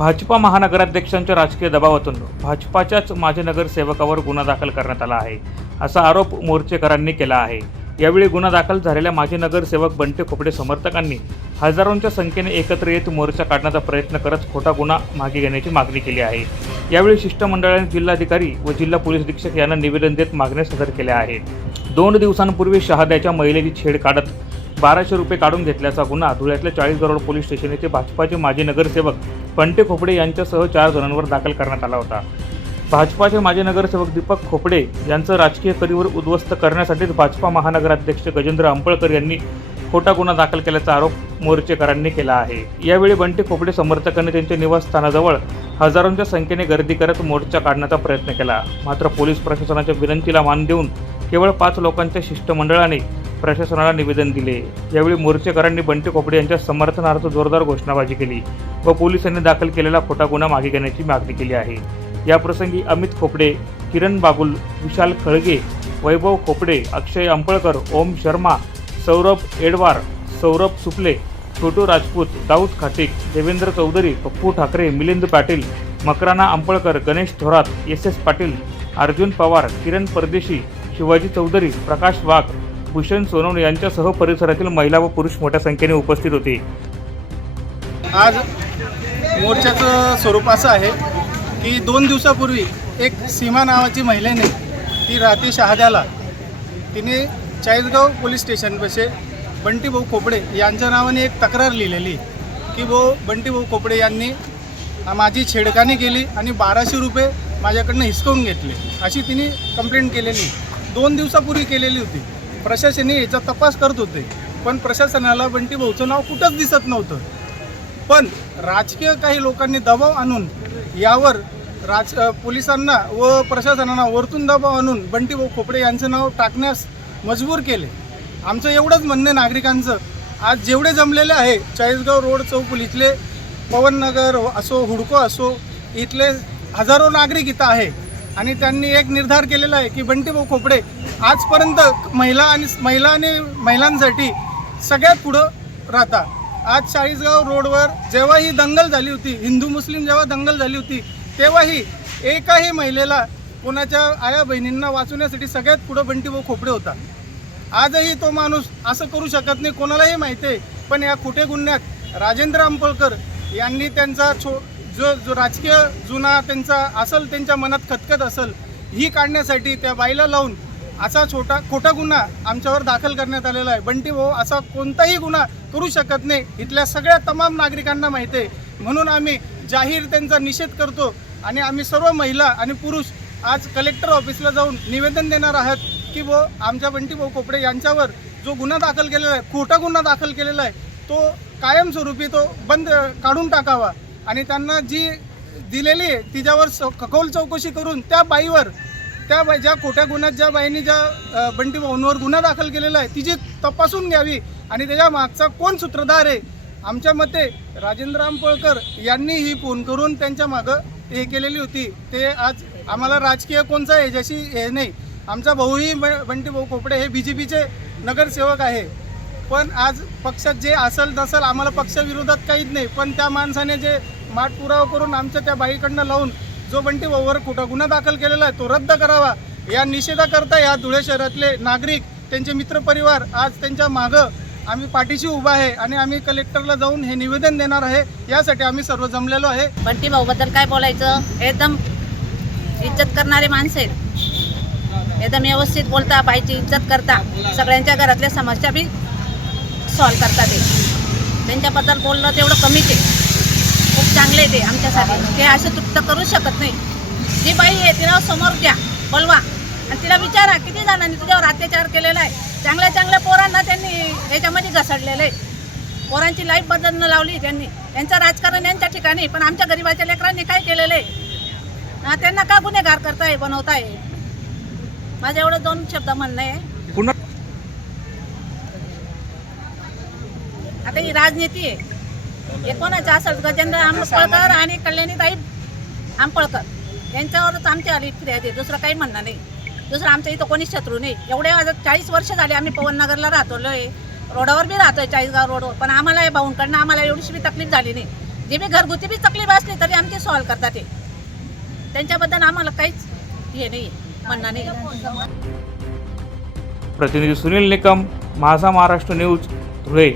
भाजपा महानगराध्यक्षांच्या राजकीय दबावातून भाजपाच्याच माजी नगरसेवकावर गुन्हा दाखल करण्यात आला आहे असा आरोप मोर्चेकरांनी केला आहे. यावेळी गुन्हा दाखल झालेल्या माजी नगरसेवक बंटे खोपडे समर्थकांनी हजारोंच्या संख्येने एकत्र येत मोर्चा काढण्याचा प्रयत्न करत खोटा गुन्हा मागे घेण्याची मागणी केली आहे. यावेळी शिष्टमंडळाने जिल्हाधिकारी व जिल्हा पोलीस अधीक्षक यांना निवेदन देत मागण्या सादर केल्या आहेत. दोन दिवसांपूर्वी शहाद्याच्या महिलेची छेड काढत बाराशे रुपये काढून घेतल्याचा गुन्हा धुळ्यातल्या चाळीस गरोड पोलीस स्टेशन येथे भाजपाचे माजी नगरसेवक बंटे खोपडे यांच्यासह चार जणांवर दाखल करण्यात आला होता. भाजपाचे माजी नगरसेवक दीपक खोपडे यांचं राजकीय करिअर उद्ध्वस्त करण्यासाठीच भाजपा महानगराध्यक्ष गजेंद्र अंपळकर यांनी खोटा गुन्हा दाखल केल्याचा आरोप मोर्चेकरांनी केला आहे. यावेळी बंटे खोपडे समर्थकांनी त्यांच्या निवासस्थानाजवळ हजारोंच्या संख्येने गर्दी करत मोर्चा काढण्याचा प्रयत्न केला. मात्र पोलीस प्रशासनाच्या विनंतीला मान देऊन केवळ पाच लोकांच्या शिष्टमंडळाने प्रशासनाला निवेदन दिले. यावेळी मोर्चेकरांनी बंटी खोपडे यांच्या समर्थनार्थ जोरदार घोषणाबाजी केली व पोलिसांनी दाखल केलेला खोटा गुन्हा मागे घेण्याची मागणी केली आहे. याप्रसंगी अमित खोपडे किरण बागुल विशाल खळगे वैभव खोपडे अक्षय अंपळकर ओम शर्मा सौरभ एडवार सौरभ सुपले छोटू राजपूत दाऊद खाटिक देवेंद्र चौधरी पप्पू ठाकरे मिलिंद पाटील मकराना अंपळकर गणेश थोरात एस एस पाटील अर्जुन पवार किरण परदेशी शिवाजी चौधरी प्रकाश वाघ भूषण सोनवणे यांच्यासह परिसरातील महिला व पुरुष मोठ्या संख्येने उपस्थित होते. आज मोर्चाचं स्वरूप असं आहे की दोन दिवसापूर्वी एक सीमा नावाची महिलेने ती राहते शहाद्याला तिने चाळीसगाव पोलीस स्टेशनपाशी बंटीभाऊ खोपडे यांच्या नावाने एक तक्रार लिहिलेली की भाऊ बंटीभाऊ खोपडे यांनी माझी छेडखानी केली आणि बाराशे रुपये माझ्याकडनं हिसकावून घेतले अशी तिने कंप्लेंट केलेली. दोन दिवसापूर्वी केलेली होती. प्रशासने याचा तपास करत होते. पण प्रशासनाला बंटी भाऊचं नाव कुठंच दिसत नव्हतं. पण राजकीय काही लोकांनी दबाव आणून यावर राज पोलिसांना व प्रशासनाला वरतून दबाव आणून बंटी भाऊ खोपडे यांचं नाव टाकण्यास मजबूर केले. आमचं एवढंच म्हणणं नागरिकांचं. आज जेवढे जमलेले आहे चाळीसगाव रोड चौकुल इथले पवननगर असो हुडको असो इथले हजारो नागरिक इथं आहे. आणि त्यांनी एक निर्धार केलेला आहे की बंटीभाऊ खोपडे आजपर्यंत महिला आणि महिला आणि महिलांसाठी सगळ्यात पुढं राहता. आज चाळीसगाव रोडवर जेव्हा ही दंगल झाली होती हिंदू मुस्लिम जेव्हा दंगल झाली होती तेव्हाही एकाही महिलेला कोणाच्या आया बहिणींना वाचवण्यासाठी सगळ्यात पुढं बंटीभाऊ खोपडे होता. आजही तो माणूस असं करू शकत नाही कोणालाही माहिती आहे. पण या खोटे गुन्ह्यात राजेंद्र आंबोळकर यांनी त्यांचा छो जो जो राजकीय जुना त्यांचा असल त्यांच्या मनात खतखत असल ही काढण्यासाठी त्या बाईला लावून असा छोटा खोटा गुन्हा आमच्यावर दाखल करण्यात आलेला आहे. बंटी भाऊ असा कोणताही गुन्हा करू शकत नाही. इथल्या सगळ्या तमाम नागरिकांना माहिती आहे. म्हणून आम्ही जाहीर त्यांचा निषेध करतो आणि आम्ही सर्व महिला आणि पुरुष आज कलेक्टर ऑफिसला जाऊन निवेदन देणार आहात की व आमच्या बंटी भाऊ कोपडे यांच्यावर जो गुन्हा दाखल केलेला आहे खोटा गुन्हा दाखल केलेला आहे तो कायमस्वरूपी तो बंद काढून टाकावा. आणि त्यांना जी दिलेली आहे तिच्यावर स- खगोल चौकशी करून त्या बाईवर त्या बाई ज्या खोट्या गुन्ह्यात ज्या बाईंनी ज्या बंटी भाऊंवर गुन्हा दाखल केलेला आहे तिची तपासून घ्यावी आणि त्याच्या मागचा कोण सूत्रधार आहे? आमच्या मते राजेंद्र आंबळकर यांनी ही फोन करून त्यांच्या मागं हे केलेली होती. ते आज आम्हाला राजकीय कोणचा याच्याशी हे नाही. आमचा भाऊही ब बंटी भाऊ खोपडे हे बी जे पीचे नगरसेवक आहे. पण आज पक्षात जे असेल तसल आम्हाला पक्षविरोधात काहीच नाही. पण त्या माणसाने जे माठपुरावा करून आमच्या त्या बाईकडनं लावून जो बंटी भाऊवर कुठं गुन्हा दाखल केलेला आहे तो रद्द करावा. या निषेधाकरता या धुळे शहरातले नागरिक त्यांचे मित्रपरिवार आज त्यांच्या मागं आम्ही पाठीशी उभा आहे आणि आम्ही कलेक्टरला जाऊन हे निवेदन देणार आहे. यासाठी आम्ही सर्व जमलेलो आहे. बंटी भाऊबद्दल काय बोलायचं? एकदम इज्जत करणारे माणसं आहेत. एकदम व्यवस्थित बोलता बाईची इज्जत करता. सगळ्यांच्या घरातल्या समस्या बी सॉल्व करता ते. त्यांच्याबद्दल बोलणं तेवढं कमीच आहे. खूप चांगले ते आमच्यासाठी. ते असं तृप्त करू शकत नाही. जी बाई आहे तिला समोर घ्या बोलवा. आणि तिला विचारा किती जणांनी तुझ्यावर अत्याचार केलेला आहे? चांगल्या चांगल्या पोरांना त्यांनी याच्यामध्ये घसडलेलं आहे. पोरांची लाईफ बदलणं लावली त्यांनी. त्यांचं राजकारण यांच्या ठिकाणी पण आमच्या गरीबाच्या लेकरांनी काय केलेलं आहे? हा, त्यांना का गुन्हेगार करताय बनवताय? माझं एवढं दोन शब्द म्हणणं आहे. आता ही राजनीती आहे. हे कोणाचं असेल गजेंद्र आंबळकर आणि कल्याणीताई आंबळकर. यांच्यावरच आमची आली फिर्याद आहे दुसरं काही म्हणणं नाही. दुसरं आमच्या इथं कोणीच शत्रू नाही. एवढे आज चाळीस वर्ष झाले आम्ही पवननगरला राहतोय. रोडावर बी राहतोय चाळीसगाव रोडवर पण आम्हाला या भाऊंकडनं आम्हाला एवढीशी बी तकलीफ झाली नाही. जे बी घरगुती बी तकलीफ असली तरी आमची सॉल्व करतात ते. त्यांच्याबद्दल आम्हाला काहीच हे नाही म्हणणं नाही. प्रतिनिधी सुनील निकम माझा महाराष्ट्र न्यूज धुळे.